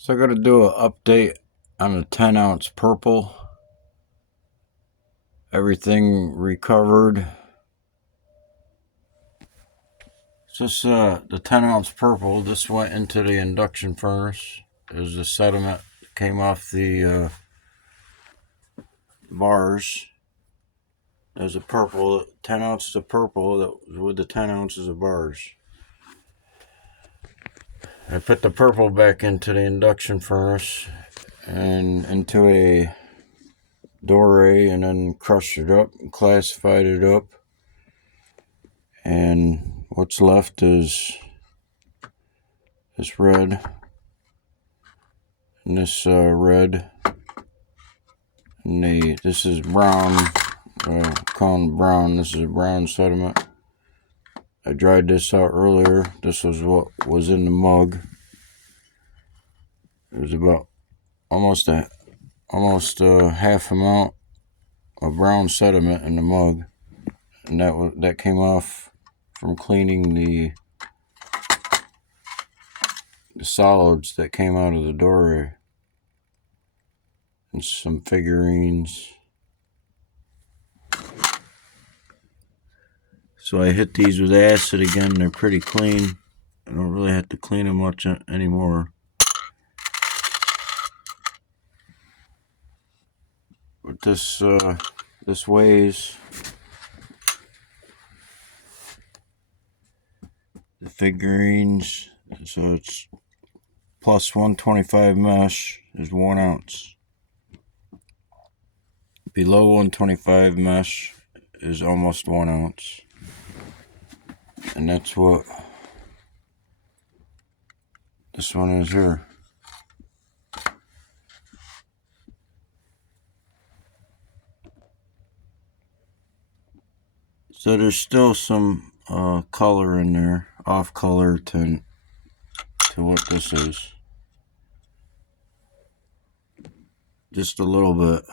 So I got to do an update on the 10-ounce purple. Everything recovered. It's just the 10-ounce purple. This went into the induction furnace. There's the sediment that came off the bars. There's a purple, 10 ounces of purple that was with the 10 ounces of bars. I put the purple back into the induction furnace and into a doré, and then crushed it up and classified it up. And what's left is this red and this red, and this is brown. Calling brown. This is a brown sediment. I dried this out earlier. This was what was in the mug. It was about almost a half amount of brown sediment in the mug, and that came off from cleaning the solids that came out of the doré, and some figurines. So I hit these with acid again. They're pretty clean. I don't really have to clean them much anymore. But this weighs the figurines. So it's plus 125 mesh is 1 ounce. Below 125 mesh is almost 1 ounce. And that's what this one is here. So there's still some color in there, off color to what this is. Just a little bit.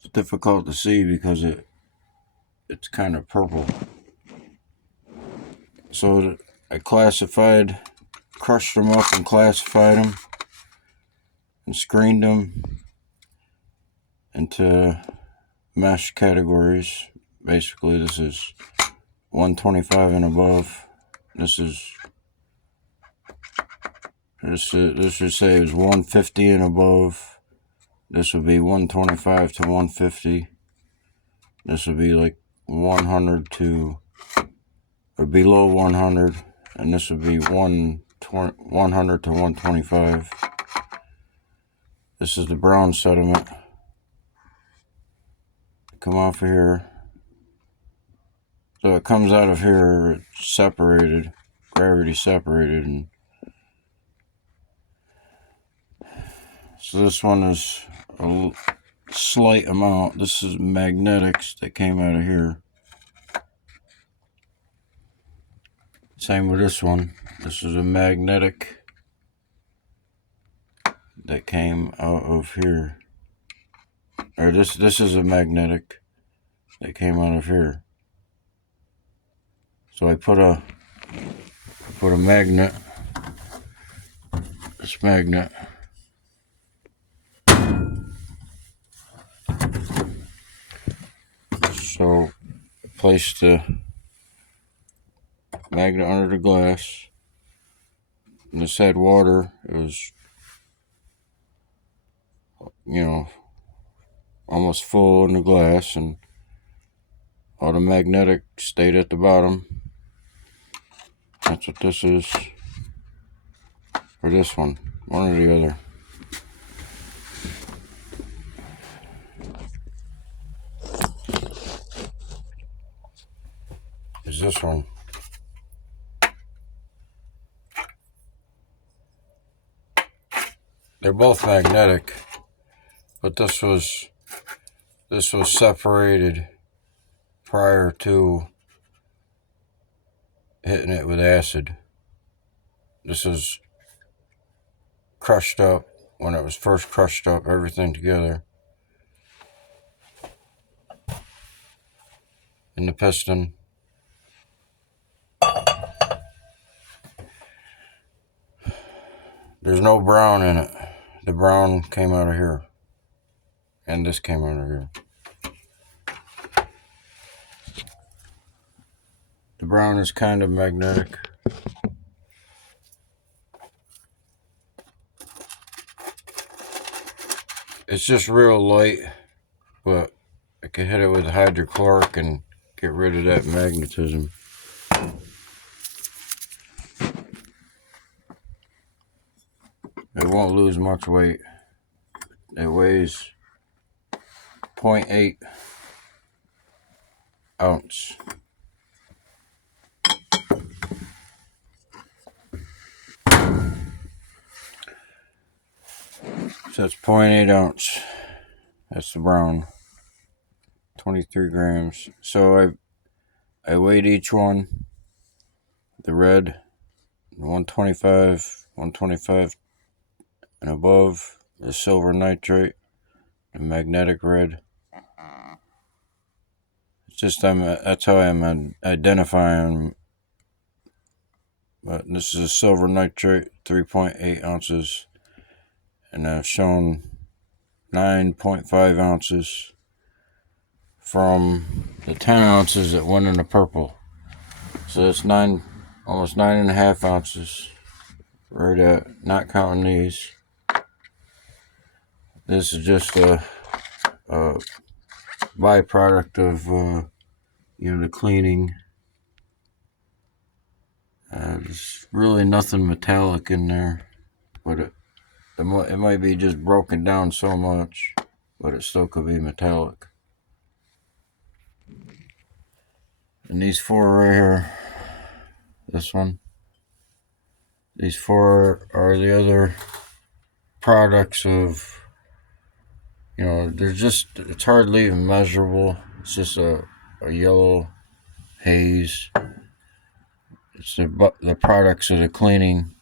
It's difficult to see because it's kind of purple. So I crushed them up and classified them and screened them into mesh categories. Basically, this is 125 and above. This should say it was 150 and above. This would be 125 to 150. This would be like 100 to, or below 100, and this would be 100 to 125. This is the brown sediment. Come off of here. So it comes out of here, it's separated, gravity separated, and so this one is a slight amount. This is magnetics that came out of here. Same with this one. This is a magnetic that came out of here. Or this is a magnetic that came out of here. So I put a magnet, this magnet, so placed the magnet under the glass, and this had water. It was, almost full in the glass, and all the magnetic stayed at the bottom. That's what this is, or this one or the other. Is this one. They're both magnetic, but this was separated prior to hitting it with acid. This is crushed up when it was first crushed up, everything together. In the piston. There's no brown in it. The brown came out of here. And this came out of here. The brown is kind of magnetic. It's just real light, but I can hit it with hydrochloric and get rid of that magnetism. It won't lose much weight. It weighs 0.8 ounce. So it's 0.8 ounce. That's the brown. 23 grams. So I weighed each one. The red, 125 and above. The silver nitrate, the magnetic red. It's just that's how I'm identifying. But this is a silver nitrate, 3.8 ounces, and I've shown 9.5 ounces from the 10 ounces that went in the purple. So that's almost 9.5 ounces right at, not counting these. This is just a byproduct of the cleaning. There's really nothing metallic in there, but it might be just broken down so much, but it still could be metallic. And these four right here, this one, these four are the other products of, it's hardly even measurable. It's just a yellow haze. It's the products of the cleaning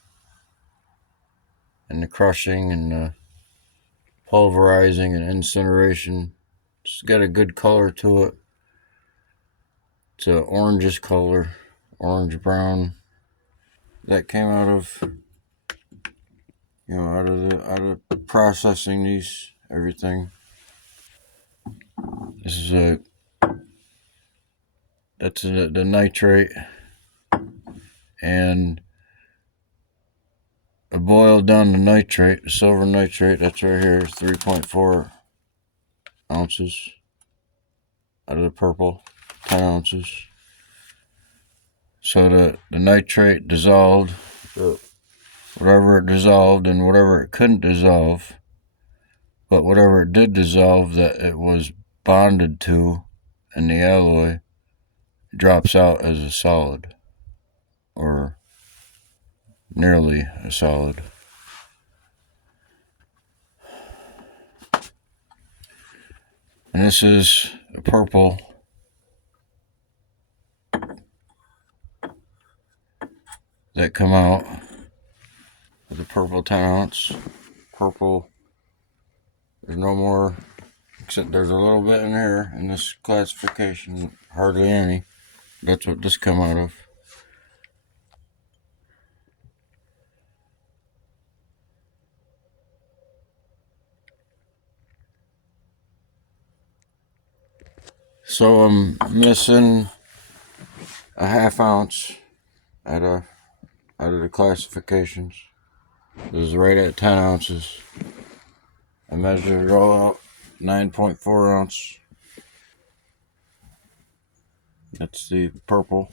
and the crushing and the pulverizing and incineration. It's got a good color to it. It's an orangish color, orange brown. That came out of, out of processing these, everything. This is that's the nitrate, and I boiled down the nitrate, the silver nitrate, that's right here, 3.4 ounces out of the purple, 10 ounces. So the nitrate dissolved, whatever it dissolved and whatever it couldn't dissolve, but whatever it did dissolve that it was bonded to in the alloy drops out as a solid, or nearly a solid. And this is a purple that come out with the purple 10 ounce. Purple, there's no more, except there's a little bit in here in this classification, hardly any. That's what this come out of. So I'm missing a half ounce out of the classifications. This is right at 10 ounces. I measured it all out, 9.4 ounce. That's the purple.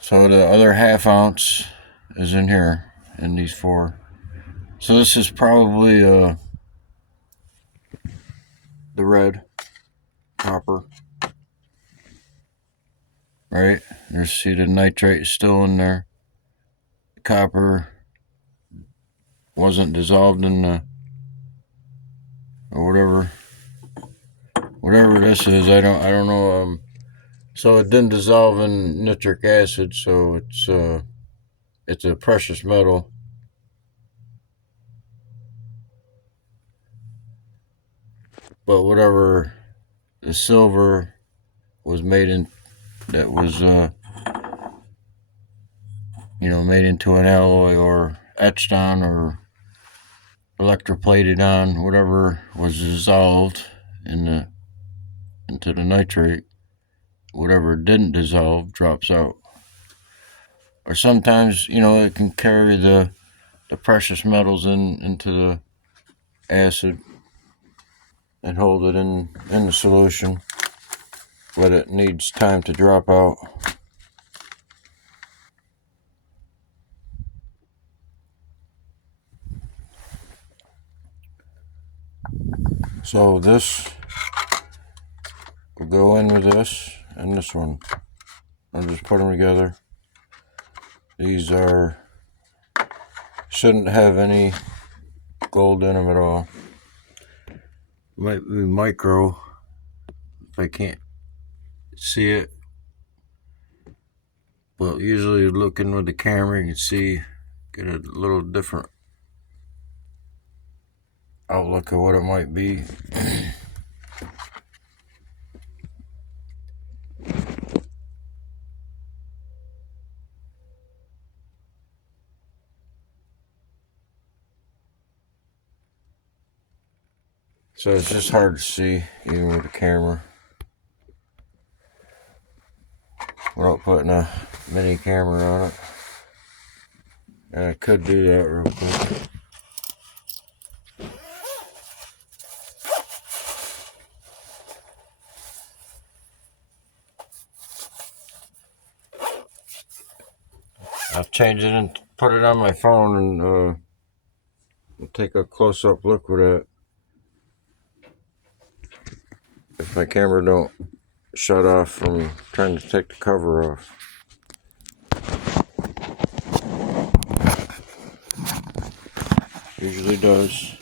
So the other half ounce is in here, in these four. So this is probably the red copper. Right? See the nitrate is still in there. The copper wasn't dissolved in the, or whatever this is. I don't know. So it didn't dissolve in nitric acid, so it's a precious metal. But whatever the silver was made in, that was made into an alloy or etched on or electroplated on, whatever was dissolved into the nitrate, whatever didn't dissolve drops out. Or sometimes, it can carry the precious metals into the acid and hold it in the solution, but it needs time to drop out. So this will go in with this and this one. I'll just put them together. These shouldn't have any gold in them at all. Might be micro if I can't see it, but usually looking with the camera you can get a little different outlook of what it might be. So it's just hard to see even with the camera without putting a mini camera on it. And I could do that real quick. I'll change it and put it on my phone and we'll take a close-up look with it. If my camera don't shut off from trying to take the cover off. Usually does.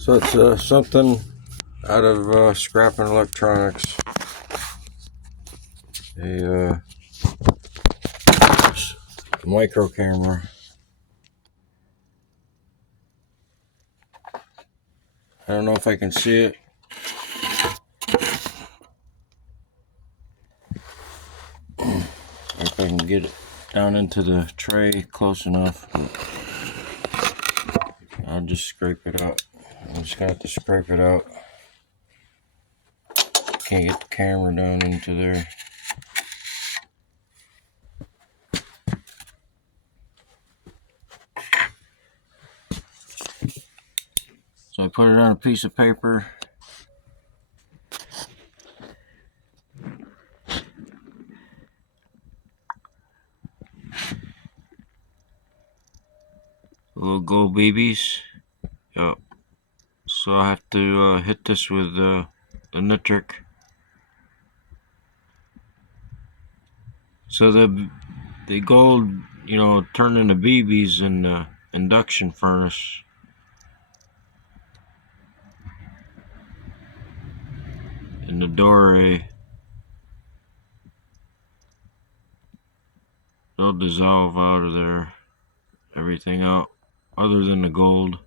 So it's something out of scrapping electronics. A micro camera. I don't know if I can see it. If I can get it down into the tray close enough. I'll just scrape it out. I'm just gonna have to scrape it out. Can't get the camera down into there. So I put it on a piece of paper. Little gold BBs. Yep. So I have to hit this with the nitric. So the gold, turned into BBs in the induction furnace. In the doorway. They'll dissolve out of there. Everything out, other than the gold.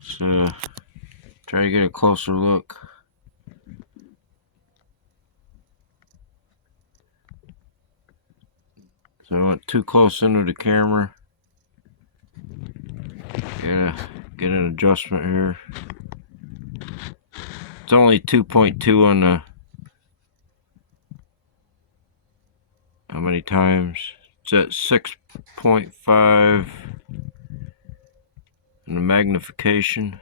So try to get a closer look. So I went too close into the camera. Gotta get an adjustment here. It's only 2.2 on the, how many times? It's at 6.5 and the magnification.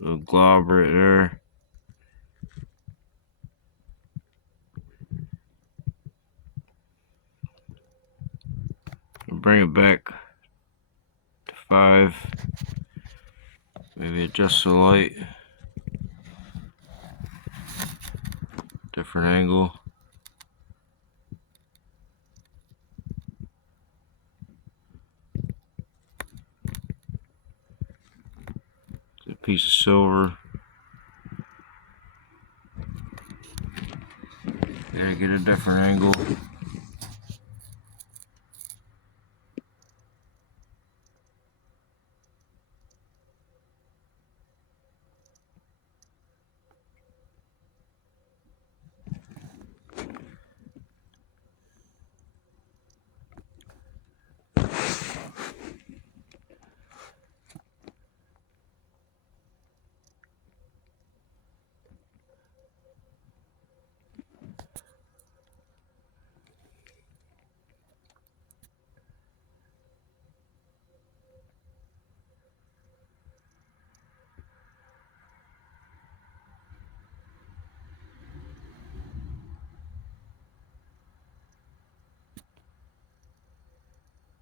Little glob right there. I'll bring it back 5. Maybe adjust the light. Different angle. A piece of silver. Gotta get a different angle.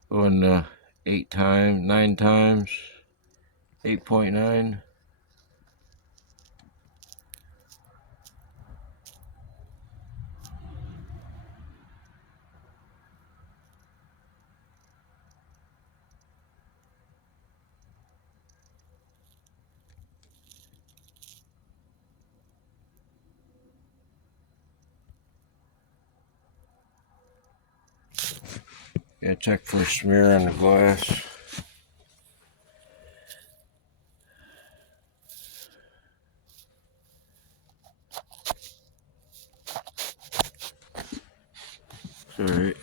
Going 9 times, 8.9. Yeah, check for a smear on the glass. It's alright.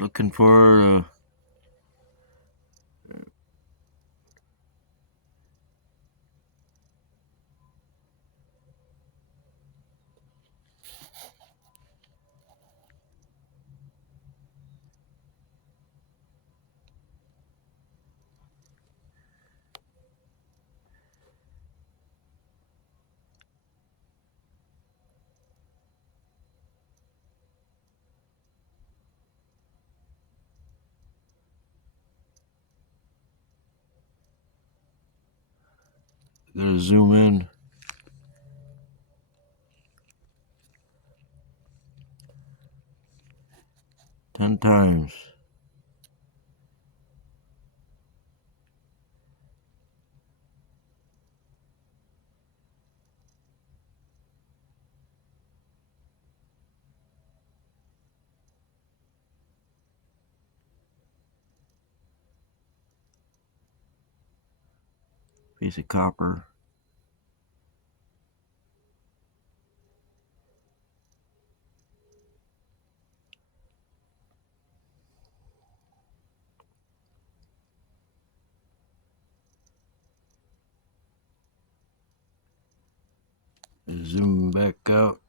Looking for gotta zoom in. 10 times. Piece of copper. Zoom back out.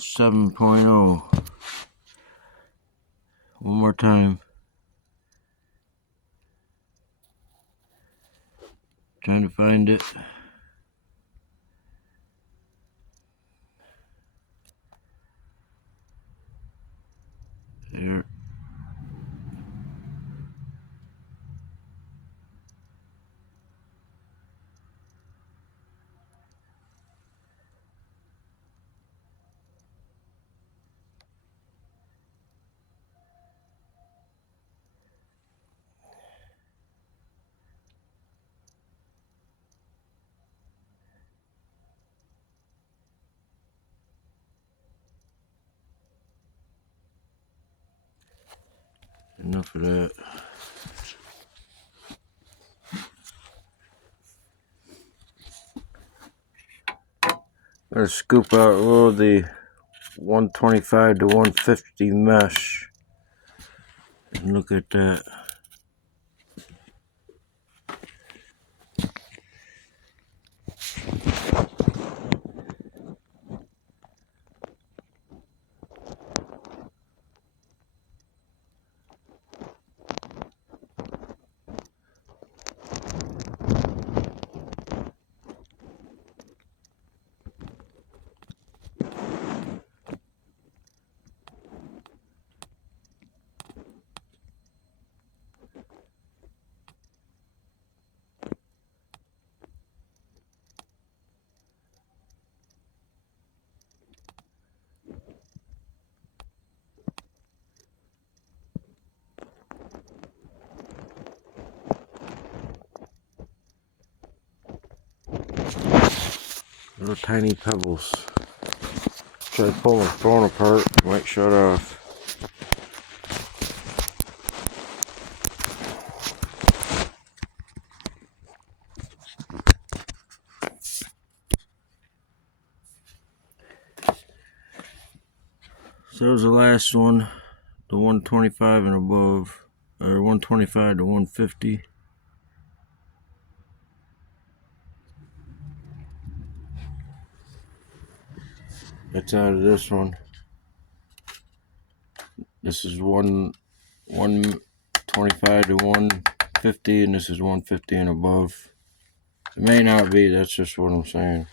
7.0. One more time. Trying to find it. There. Enough of that. Gotta scoop out a little of the 125 to 150 mesh. And look at that. Little tiny pebbles. Try to pull my phone apart, might shut off. So that was the last one, the 125 and above, or 125 to 150. That's out of this one. This is 125 to 150, and this is 150 and above. It may not be, that's just what I'm saying.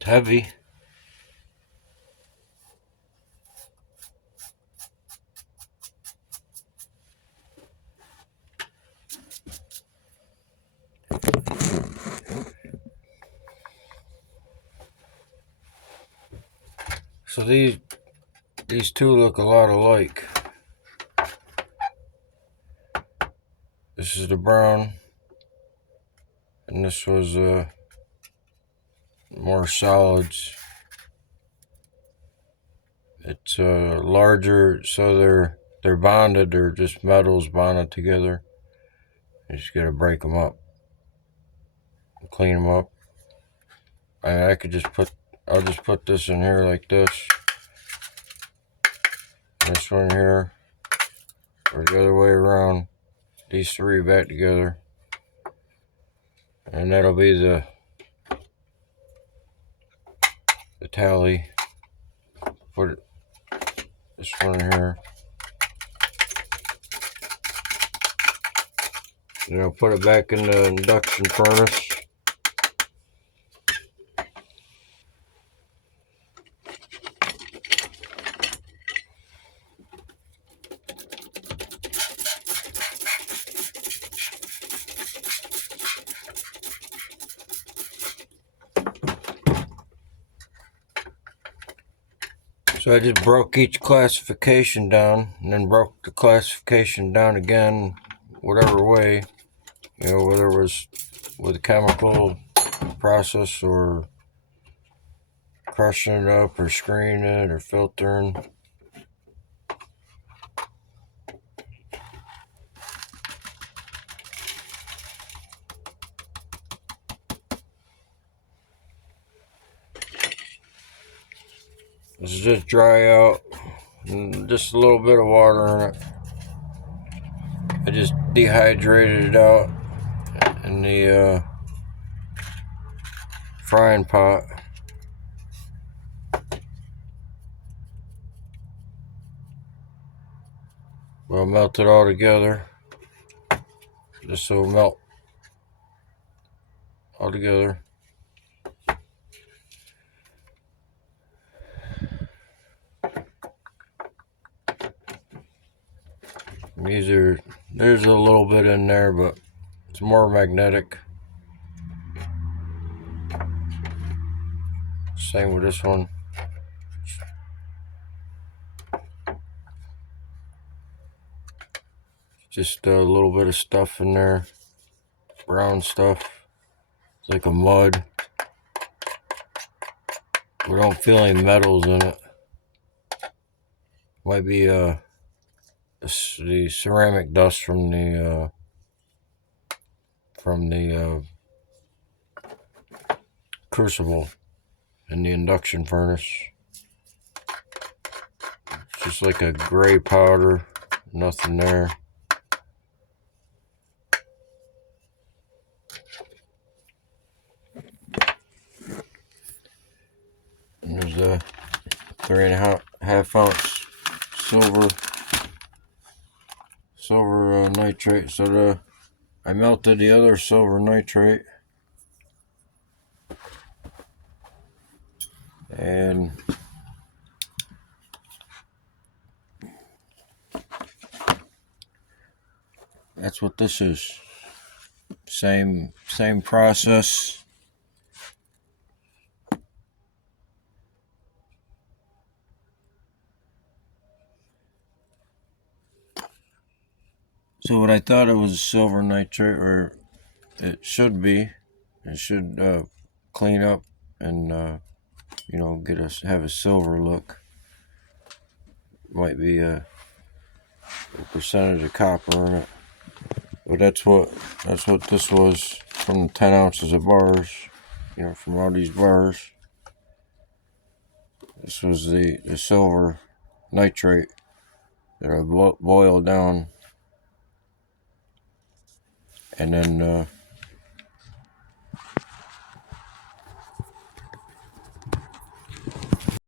It's heavy. So these two look a lot alike. This is the brown, and this was more solids. It's larger, so they're bonded. They're just metals bonded together. You just gotta break them up, clean them up. I could just I'll just put this in here like this. This one here, or the other way around. These three back together, and that'll be the tally. Put this one here. Then I'll put it back in the induction furnace. So I just broke each classification down, and then broke the classification down again, whatever way, whether it was with a chemical process or crushing it up or screening it or filtering. This is just dry out, and just a little bit of water in it. I just dehydrated it out in the frying pot. We'll melt it all together, just so it'll melt all together. There's a little bit in there, but it's more magnetic. Same with this one. Just a little bit of stuff in there, brown stuff. It's like a mud. We don't feel any metals in it. Might be the ceramic dust from the crucible in the induction furnace. It's just like a gray powder, nothing there. And there's a 3.5 ounce silver nitrate. So I melted the other silver nitrate, and that's what this is. Same process. So what I thought it was silver nitrate, or it should be, it should clean up and have a silver look. Might be a percentage of copper in it, but that's what this was from 10 ounces of bars. From all these bars, this was the silver nitrate that I boiled down, and then